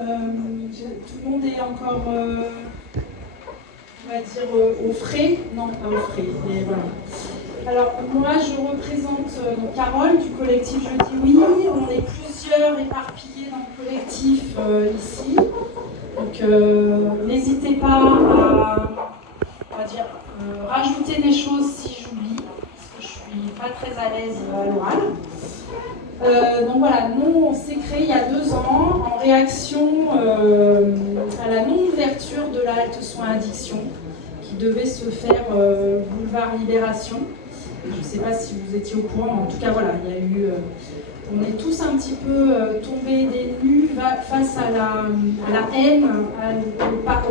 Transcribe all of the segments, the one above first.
Tout le monde est encore, on va dire, au frais. Non, pas au frais, mais voilà. Alors, moi, je représente donc Carole du collectif Je dis oui. On est plusieurs éparpillés dans le collectif ici. Donc, n'hésitez pas à, on va dire, rajouter des choses si j'oublie, parce que je suis pas très à l'aise à l'oral. Donc voilà, nous, on s'est créé il y a 2 ans en réaction à la non-ouverture de la halte soins addiction qui devait se faire boulevard Libération. Je ne sais pas si vous étiez au courant, mais en tout cas, voilà, il y a eu... on est tous un petit peu tombés des nues face à la haine,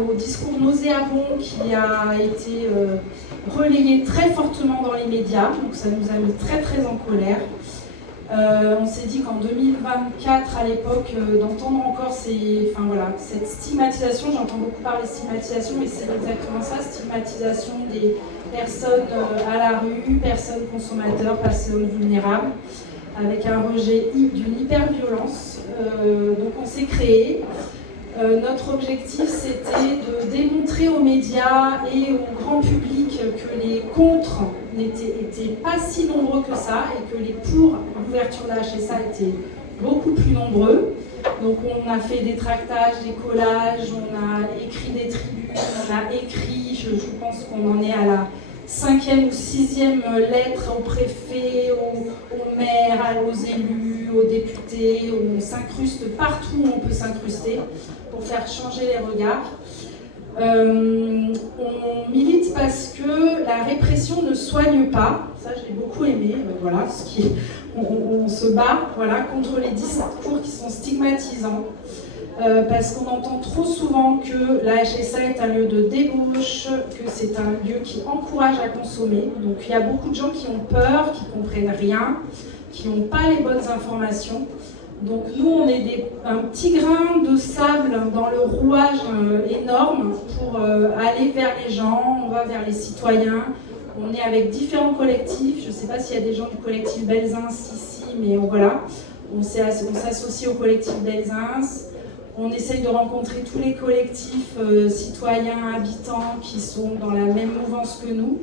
au discours nauséabond qui a été relayé très fortement dans les médias. Donc ça nous a mis très très en colère. On s'est dit qu'en 2024, à l'époque, d'entendre encore cette stigmatisation, j'entends beaucoup parler de stigmatisation, mais c'est exactement ça, stigmatisation des personnes à la rue, personnes consommateurs, personnes vulnérables, avec un rejet d'une hyper-violence. Donc on s'est créé. Notre objectif, c'était de démontrer aux médias et au grand public que les contre n'étaient pas si nombreux que ça et que les pour l'ouverture de la HSA étaient beaucoup plus nombreux. Donc on a fait des tractages, des collages, on a écrit des tribunes, on a écrit, je pense qu'on en est à la 5e ou 6e lettre au préfet, aux maires, aux élus, aux députés. On s'incruste partout où on peut s'incruster pour faire changer les regards. On milite parce que la répression ne soigne pas. Ça, j'ai beaucoup aimé. Voilà, on se bat, voilà, contre les discours qui sont stigmatisants. Parce qu'on entend trop souvent que la HSA est un lieu de débauche, que c'est un lieu qui encourage à consommer. Donc il y a beaucoup de gens qui ont peur, qui ne comprennent rien, qui n'ont pas les bonnes informations. Donc nous, on est un petit grain de sable dans le rouage énorme pour aller vers les gens, on va vers les citoyens. On est avec différents collectifs. Je ne sais pas s'il y a des gens du collectif Belzins ici, mais voilà. On s'associe au collectif Belzins. On essaye de rencontrer tous les collectifs citoyens, habitants qui sont dans la même mouvance que nous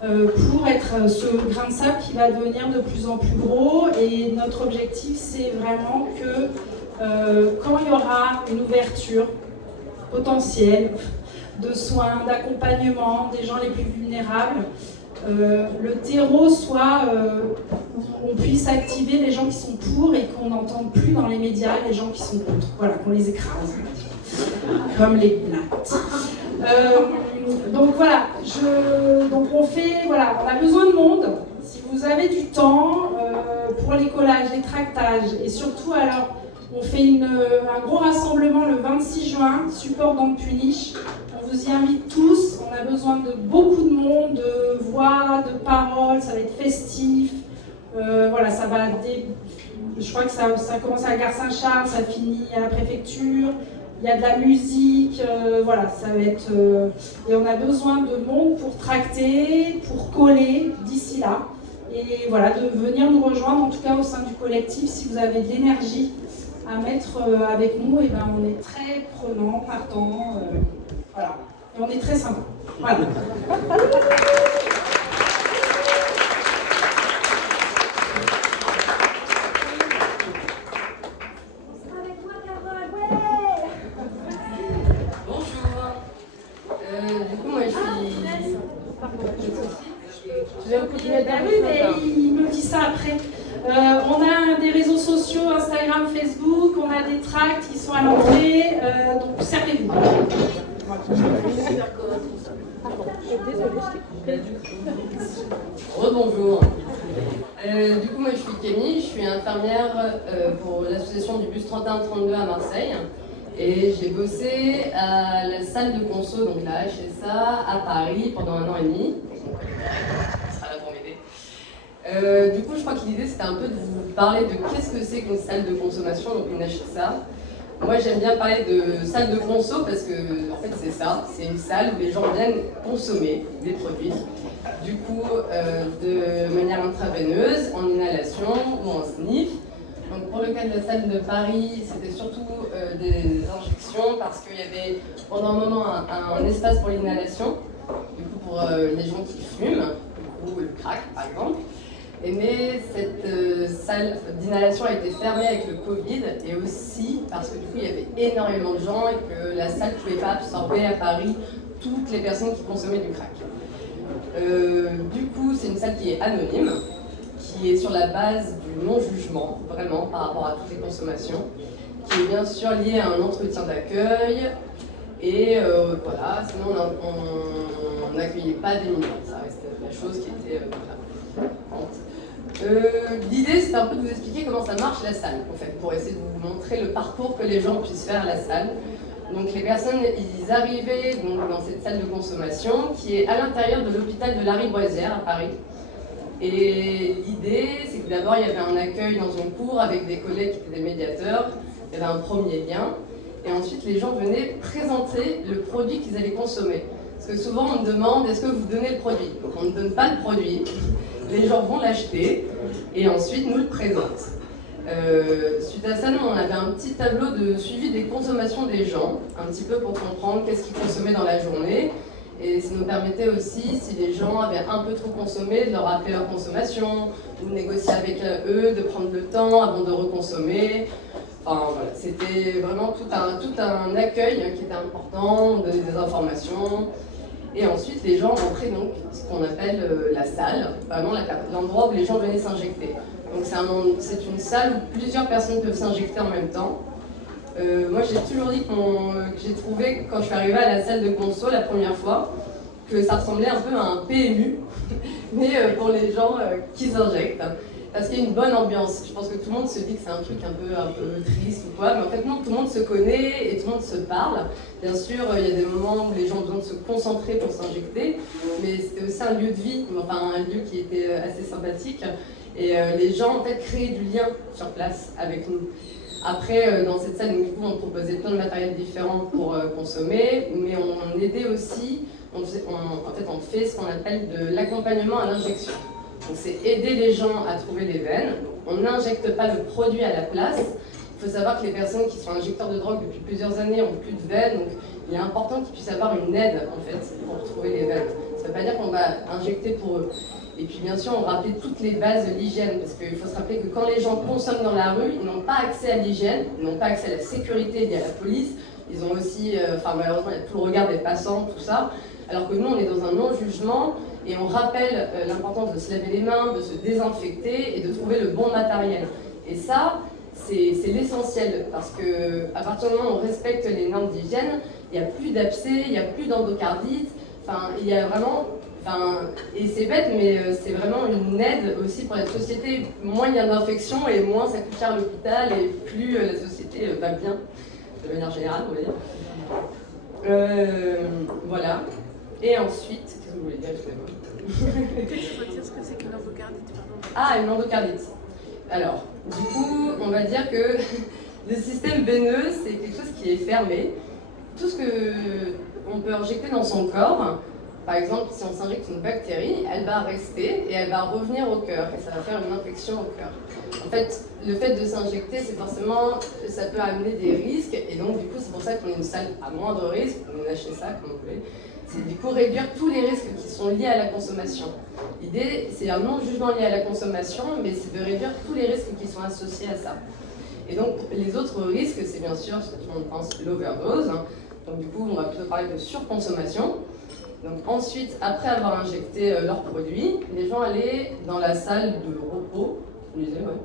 pour être ce grain de sable qui va devenir de plus en plus gros. Et notre objectif, c'est vraiment que quand il y aura une ouverture potentielle de soins, d'accompagnement des gens les plus vulnérables, le terreau soit, on puisse activer les gens qui sont pour et qu'on n'entende plus dans les médias les gens qui sont contre. Voilà, qu'on les écrase, comme les blattes. Donc voilà, on a besoin de monde. Si vous avez du temps pour les collages, les tractages, et surtout alors, on fait un gros rassemblement le 26 juin, support Don't Punish. On vous y invite tous, on a besoin de beaucoup de monde, de voix, de paroles, ça va être festif. Voilà, ça va. Je crois que ça commence à la gare Saint-Charles, ça finit à la préfecture. Il y a de la musique, voilà, ça va être. Et on a besoin de monde pour tracter, pour coller d'ici là. Et voilà, de venir nous rejoindre, en tout cas au sein du collectif, si vous avez de l'énergie à mettre avec nous, et ben on est très prenants, partants, voilà. Et on est très sympa. Voilà. Oui, mais il me dit ça après. On a des réseaux sociaux, Instagram, Facebook, on a des tracts qui sont à l'entrée, donc servez-vous. Rebonjour. Du coup, moi je suis Camille, je suis infirmière pour l'association du bus 3132 à Marseille. Et j'ai bossé à la salle de conso, donc la HSA, à Paris pendant 1 an et demi. Ça sera là pour m'aider. Du coup, je crois que l'idée c'était un peu de vous parler de qu'est-ce que c'est qu'une salle de consommation, donc une HSA. Moi j'aime bien parler de salle de conso parce que en fait c'est ça, c'est une salle où les gens viennent consommer des produits. Du coup, de manière intraveineuse, en inhalation ou en sniff. Donc pour le cas de la salle de Paris, c'était surtout des parce qu'il y avait pendant un moment un espace pour l'inhalation, du coup pour les gens qui fument, du coup le crack par exemple. Mais cette salle d'inhalation a été fermée avec le Covid et aussi parce que du coup il y avait énormément de gens et que la salle ne pouvait pas absorber à Paris toutes les personnes qui consommaient du crack. Du coup c'est une salle qui est anonyme, qui est sur la base du non-jugement, vraiment par rapport à toutes les consommations, qui est bien sûr liée à un entretien d'accueil et voilà, sinon on n'accueillait pas des mineurs, ça reste la chose qui était l'idée, c'est un peu de vous expliquer comment ça marche la salle, en fait, pour essayer de vous montrer le parcours que les gens puissent faire à la salle. Donc les personnes, ils arrivaient donc, dans cette salle de consommation qui est à l'intérieur de l'hôpital de Lariboisière à Paris. Et l'idée, c'est que d'abord, il y avait un accueil dans une cour avec des collègues qui étaient des médiateurs, il y avait un premier lien, et ensuite les gens venaient présenter le produit qu'ils allaient consommer. Parce que souvent, on me demande, est-ce que vous donnez le produit? Donc on ne donne pas le produit. Les gens vont l'acheter et ensuite nous le présentent. Suite à ça, nous, on avait un petit tableau de suivi des consommations des gens, un petit peu pour comprendre qu'est-ce qu'ils consommaient dans la journée. Et ça nous permettait aussi, si les gens avaient un peu trop consommé, de leur rappeler leur consommation, ou de négocier avec eux, de prendre le temps avant de reconsommer. Enfin voilà, c'était vraiment tout un accueil qui était important, on donnait des informations. Et ensuite, les gens rentraient donc ce qu'on appelle la salle, vraiment l'endroit où les gens venaient s'injecter. Donc c'est une salle où plusieurs personnes peuvent s'injecter en même temps. Moi, j'ai toujours dit que j'ai trouvé, quand je suis arrivée à la salle de conso la première fois, que ça ressemblait un peu à un PMU, mais pour les gens qui s'injectent. Parce qu'il y a une bonne ambiance. Je pense que tout le monde se dit que c'est un truc un peu triste ou quoi, mais en fait non, tout le monde se connaît et tout le monde se parle. Bien sûr, il y a des moments où les gens ont besoin de se concentrer pour s'injecter, mais c'était aussi un lieu de vie, enfin un lieu qui était assez sympathique. Et les gens en fait créaient du lien sur place avec nous. Après, dans cette salle, du coup, on proposait plein de matériel différents pour consommer, mais on aidait aussi, on fait ce qu'on appelle de l'accompagnement à l'injection. Donc c'est aider les gens à trouver des veines. On n'injecte pas le produit à la place. Il faut savoir que les personnes qui sont injecteurs de drogue depuis plusieurs années ont plus de veines, donc il est important qu'ils puissent avoir une aide en fait pour trouver les veines. Ça ne veut pas dire qu'on va injecter pour eux. Et puis bien sûr, on rappelait toutes les bases de l'hygiène, parce qu'il faut se rappeler que quand les gens consomment dans la rue, ils n'ont pas accès à l'hygiène, ils n'ont pas accès à la sécurité liée à la police, ils ont aussi, malheureusement, il y a tout le regard des passants, tout ça, alors que nous, on est dans un non-jugement, et on rappelle l'importance de se laver les mains, de se désinfecter, et de trouver le bon matériel. Et ça, c'est l'essentiel, parce qu'à partir du moment où on respecte les normes d'hygiène, il n'y a plus d'abcès, il n'y a plus d'endocardite, il y a vraiment... et c'est bête, mais c'est vraiment une aide aussi pour la société. Moins il y a d'infections et moins ça coûte cher à l'hôpital et plus la société va bien, de manière générale, on va dire. Voilà. Et ensuite, qu'est-ce que vous voulez dire? Peut-être qu'il faut dire ce que c'est qu'une endocardite, pardon. Ah, une endocardite. Alors, du coup, on va dire que le système veineux, c'est quelque chose qui est fermé. Tout ce qu'on peut injecter dans son corps, par exemple, si on s'injecte une bactérie, elle va rester et elle va revenir au cœur et ça va faire une infection au cœur. En fait, le fait de s'injecter, c'est forcément, ça peut amener des risques et donc du coup, c'est pour ça qu'on est une salle à moindre risque, on achète ça comme vous voulez. C'est du coup réduire tous les risques qui sont liés à la consommation. L'idée, c'est un non-jugement lié à la consommation, mais c'est de réduire tous les risques qui sont associés à ça. Et donc, les autres risques, c'est bien sûr, ce que tout le monde pense, l'overdose. Donc du coup, on va plutôt parler de surconsommation. Donc ensuite, après avoir injecté leurs produits, les gens allaient dans la salle de repos, je disais, ouais.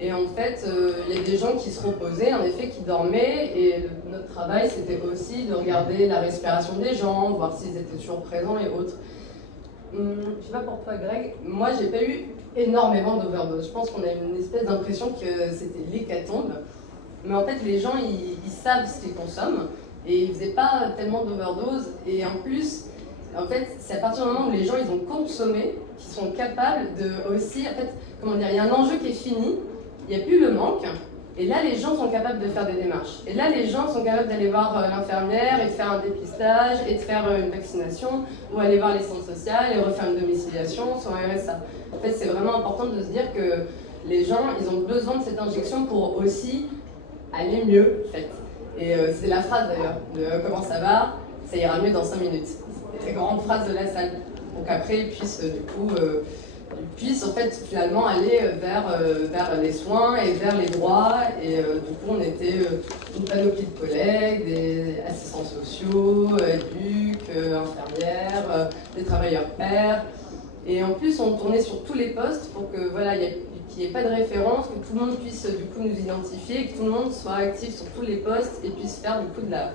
Et en fait, il y a des gens qui se reposaient, en effet, qui dormaient, et notre travail, c'était aussi de regarder la respiration des gens, voir s'ils étaient toujours présents et autres. Je sais pas pour toi, Greg, moi, j'ai pas eu énormément d'overdose. Je pense qu'on a une espèce d'impression que c'était l'hécatombe. Mais en fait, les gens, ils savent ce qu'ils consomment, et ils faisaient pas tellement d'overdose, et en plus, en fait, c'est à partir du moment où les gens ils ont consommé qu'ils sont capables de aussi, en fait, comment dire, il y a un enjeu qui est fini, il n'y a plus le manque, et là les gens sont capables de faire des démarches. Et là les gens sont capables d'aller voir l'infirmière et de faire un dépistage et de faire une vaccination, ou aller voir les centres sociaux et refaire une domiciliation sur RSA. En fait, c'est vraiment important de se dire que les gens, ils ont besoin de cette injection pour aussi aller mieux, en fait. Et c'est la phrase d'ailleurs, de comment ça va, ça ira mieux dans 5 minutes. C'est la grande phrase de la salle. Donc après, ils puissent en fait finalement aller vers les soins et vers les droits. Et du coup, on était une panoplie de collègues, des assistants sociaux, éduques, infirmières, des travailleurs pairs. Et en plus, on tournait sur tous les postes pour que voilà, qu'il n'y ait pas de référence, que tout le monde puisse du coup nous identifier, que tout le monde soit actif sur tous les postes et puisse faire du coup de la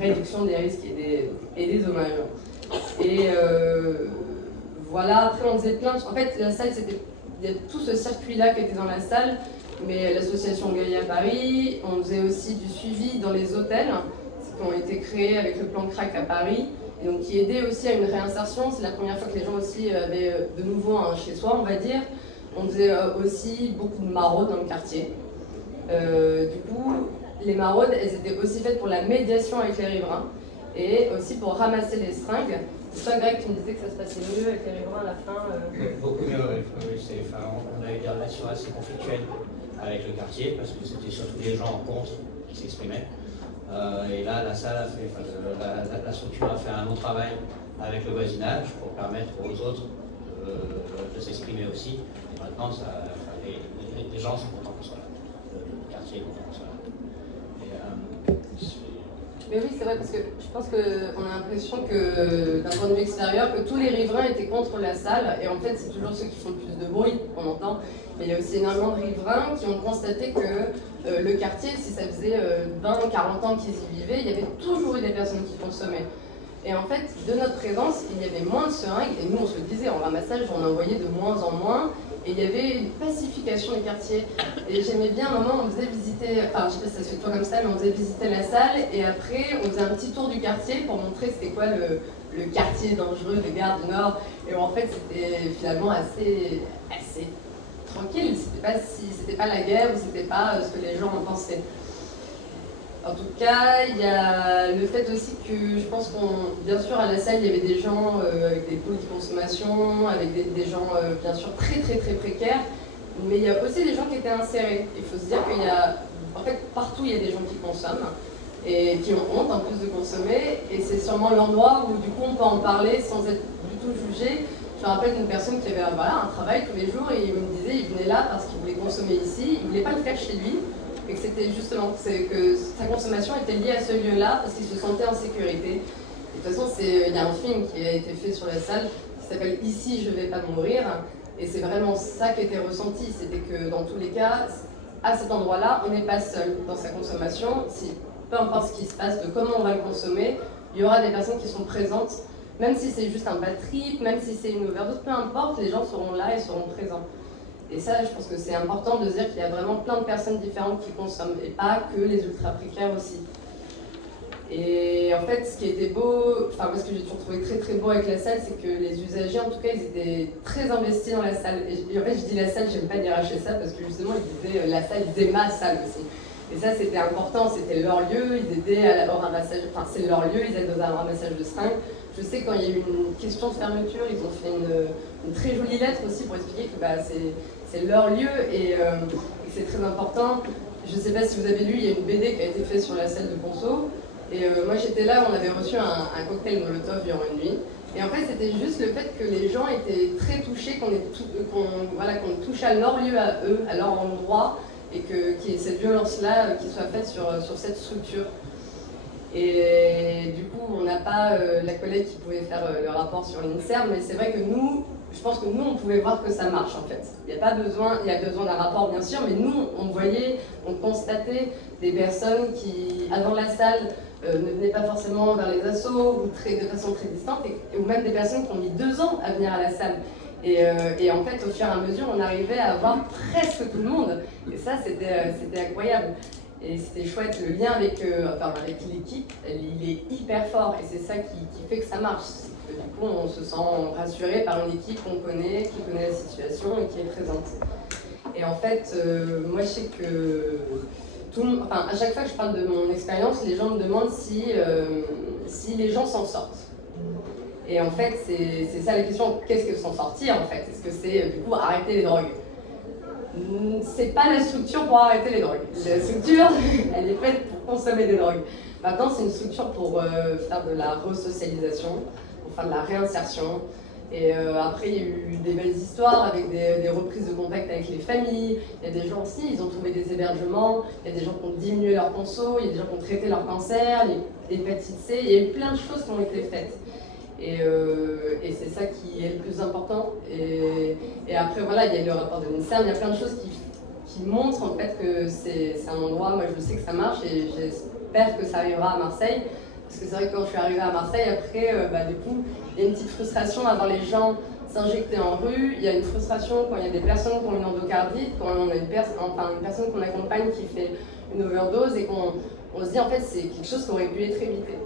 réduction des risques et des dommages. Et voilà, après on faisait plein de... En fait, la salle, il y a tout ce circuit-là qui était dans la salle, mais l'association Gaïa Paris, on faisait aussi du suivi dans les hôtels, qui ont été créés avec le plan CRAC à Paris, et donc qui aidait aussi à une réinsertion. C'est la première fois que les gens aussi avaient de nouveau un chez-soi, on va dire. On faisait aussi beaucoup de maraudes dans le quartier. Du coup, les maraudes, elles étaient aussi faites pour la médiation avec les riverains et aussi pour ramasser les seringues. C'est toi, Greg, tu me disais que ça se passait mieux avec les riverains à la fin Beaucoup mieux, oui. On a eu des relations assez conflictuelles avec le quartier parce que c'était surtout des gens contre qui s'exprimaient. Et là, la salle a fait, la structure a fait un bon travail avec le voisinage pour permettre aux autres de s'exprimer aussi. Et maintenant, les gens sont contents qu'on soit là. Le quartier est content qu'on soit là. Mais oui, c'est vrai, parce que je pense qu'on a l'impression que, d'un point de vue extérieur, que tous les riverains étaient contre la salle. Et en fait, c'est toujours ceux qui font le plus de bruit qu'on entend. Mais il y a aussi énormément de riverains qui ont constaté que le quartier, si ça faisait 20, 40 ans qu'ils y vivaient, il y avait toujours eu des personnes qui consommaient. Et en fait, de notre présence, il y avait moins de seringues. Et nous, on se le disait, en ramassage, on en envoyait de moins en moins. Et il y avait une pacification des quartiers. Et j'aimais bien, à un moment, on faisait visiter, enfin je sais pas si ça se fait toi comme ça, mais on faisait visiter la salle et après on faisait un petit tour du quartier pour montrer c'était quoi le quartier dangereux des gares du Nord. Et en fait c'était finalement assez tranquille, c'était pas la guerre ou c'était pas ce que les gens en pensaient. En tout cas, il y a le fait aussi que je pense bien sûr à la salle, il y avait des gens avec des polyconsommation, avec des gens bien sûr très précaires, mais il y a aussi des gens qui étaient insérés. Il faut se dire qu'il y a, en fait, partout il y a des gens qui consomment et qui ont honte en plus de consommer, et c'est sûrement l'endroit où du coup on peut en parler sans être du tout jugé. Je me rappelle d'une personne qui avait un travail tous les jours et il me disait il venait là parce qu'il voulait consommer ici, il ne voulait pas le faire chez lui. Et que c'était justement que sa consommation était liée à ce lieu-là parce qu'il se sentait en sécurité. Et de toute façon, il y a un film qui a été fait sur la salle qui s'appelle « Ici, je vais pas mourir ». Et c'est vraiment ça qui était ressenti. C'était que dans tous les cas, à cet endroit-là, on n'est pas seul dans sa consommation. Peu importe ce qui se passe, de comment on va le consommer, il y aura des personnes qui sont présentes. Même si c'est juste un bad trip, même si c'est une overdose, peu importe, les gens seront là et seront présents. Et ça, je pense que c'est important de se dire qu'il y a vraiment plein de personnes différentes qui consomment, et pas que les ultra précaires aussi. Et en fait, ce qui était beau, enfin moi ce que j'ai toujours trouvé très beau avec la salle, c'est que les usagers, en tout cas, ils étaient très investis dans la salle. Et en fait, je dis la salle, j'aime pas dire ça, parce que justement, ils disaient la salle, ils disaient ma salle aussi. Et ça, c'était important, c'était leur lieu, ils aidaient au ramassage, enfin c'est leur lieu, ils aidaient au ramassage de seringues. Je sais quand il y a eu une question de fermeture, ils ont fait une très jolie lettre aussi pour expliquer que c'est leur lieu et c'est très important. Je ne sais pas si vous avez lu, il y a une BD qui a été faite sur la salle de Conso. Et moi j'étais là, on avait reçu un cocktail Molotov durant une nuit. Et en fait c'était juste le fait que les gens étaient très touchés, qu'on touche à leur lieu à eux, à leur endroit, et qu'il y ait cette violence-là qui soit faite sur cette structure. Et du coup, on n'a pas la collègue qui pouvait faire le rapport sur l'INSERM, mais c'est vrai que nous, je pense que nous, on pouvait voir que ça marche en fait. Il y a besoin d'un rapport bien sûr, mais nous, on constatait des personnes qui, avant la salle, ne venaient pas forcément vers les assos, ou de façon très distante, ou même des personnes qui ont mis 2 ans à venir à la salle. Et en fait, au fur et à mesure, on arrivait à voir presque tout le monde. Et ça, c'était incroyable. Et c'était chouette, le lien avec l'équipe, il est hyper fort. Et c'est ça qui fait que ça marche. Du coup, on se sent rassuré par une équipe qu'on connaît, qui connaît la situation et qui est présente. Et en fait, moi, je sais que à chaque fois que je parle de mon expérience, les gens me demandent si les gens s'en sortent. Et en fait, c'est ça la question, qu'est-ce que s'en sortir en fait? Est-ce que c'est du coup arrêter les drogues? c'est pas la structure pour arrêter les drogues. La structure, elle est faite pour consommer des drogues. Maintenant, c'est une structure pour faire de la resocialisation, pour faire de la réinsertion. Et après, il y a eu des belles histoires avec des reprises de contact avec les familles. Il y a des gens aussi, ils ont trouvé des hébergements. Il y a des gens qui ont diminué leur conso, il y a des gens qui ont traité leur cancer, l'hépatite C. Il y a eu plein de choses qui ont été faites. Et c'est ça qui est le plus important. Et après, voilà, il y a le rapport de l'INSERM, il y a plein de choses qui montrent en fait que c'est un endroit, moi je sais que ça marche et j'espère que ça arrivera à Marseille. Parce que c'est vrai que quand je suis arrivée à Marseille, après, du coup, il y a une petite frustration à voir les gens s'injecter en rue. Il y a une frustration quand il y a des personnes qui ont une endocardite, quand on a une personne qu'on accompagne qui fait une overdose et qu'on se dit en fait c'est quelque chose qui aurait pu être évité.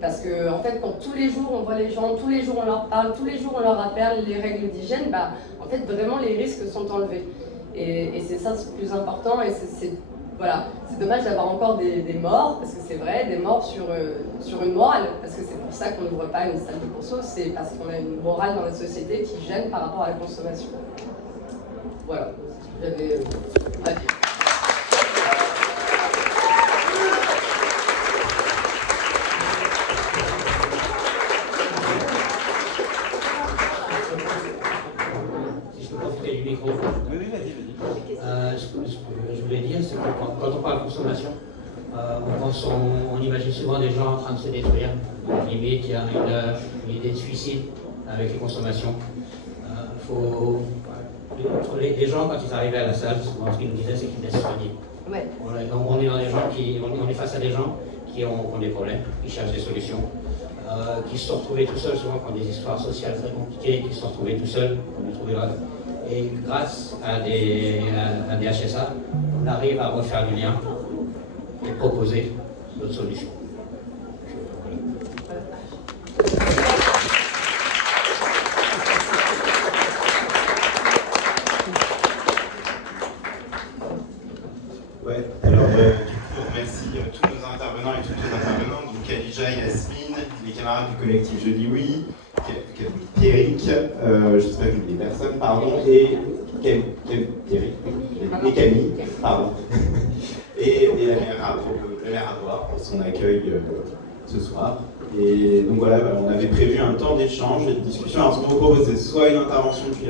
Parce que en fait, quand tous les jours on voit les gens, tous les jours on leur parle, tous les jours on leur rappelle les règles d'hygiène, en fait vraiment les risques sont enlevés. Et c'est ça le plus important. Et voilà, c'est dommage d'avoir encore des morts, parce que c'est vrai, des morts sur une morale, parce que c'est pour ça qu'on n'ouvre pas une salle de conso, c'est parce qu'on a une morale dans la société qui gêne par rapport à la consommation. Voilà, j'avais à dire. Si je peux profiter du micro. Oui, vas-y. Ce que je voulais dire, c'est que quand on parle de consommation, on imagine souvent des gens en train de se détruire. Limite, il y a une idée de suicide avec les consommations. Les gens, quand ils arrivaient à la salle, souvent ce qu'ils nous disaient, c'est qu'ils étaient soignés. Ouais. On est dans des gens on est face à des gens qui ont des problèmes, qui cherchent des solutions, qui se sont retrouvés tout seuls, souvent qui ont des histoires sociales très compliquées, qui se sont retrouvés tout seuls, on les trouvait là. Et grâce à des HSA, on arrive à refaire du lien et proposer d'autres solutions. Ouais, alors du coup, on remercie tous nos intervenants et toutes les intervenantes, donc Khadija, Yasmine, les camarades du collectif Je dis oui, Pierrick, j'espère que j'oublie personne, pardon, et Pierrick, et Camille, pardon, et la mère à boire pour son accueil ce soir. Et donc voilà, on avait prévu un temps d'échange et de discussion. Alors ce qu'on vous propose, c'est soit une intervention depuis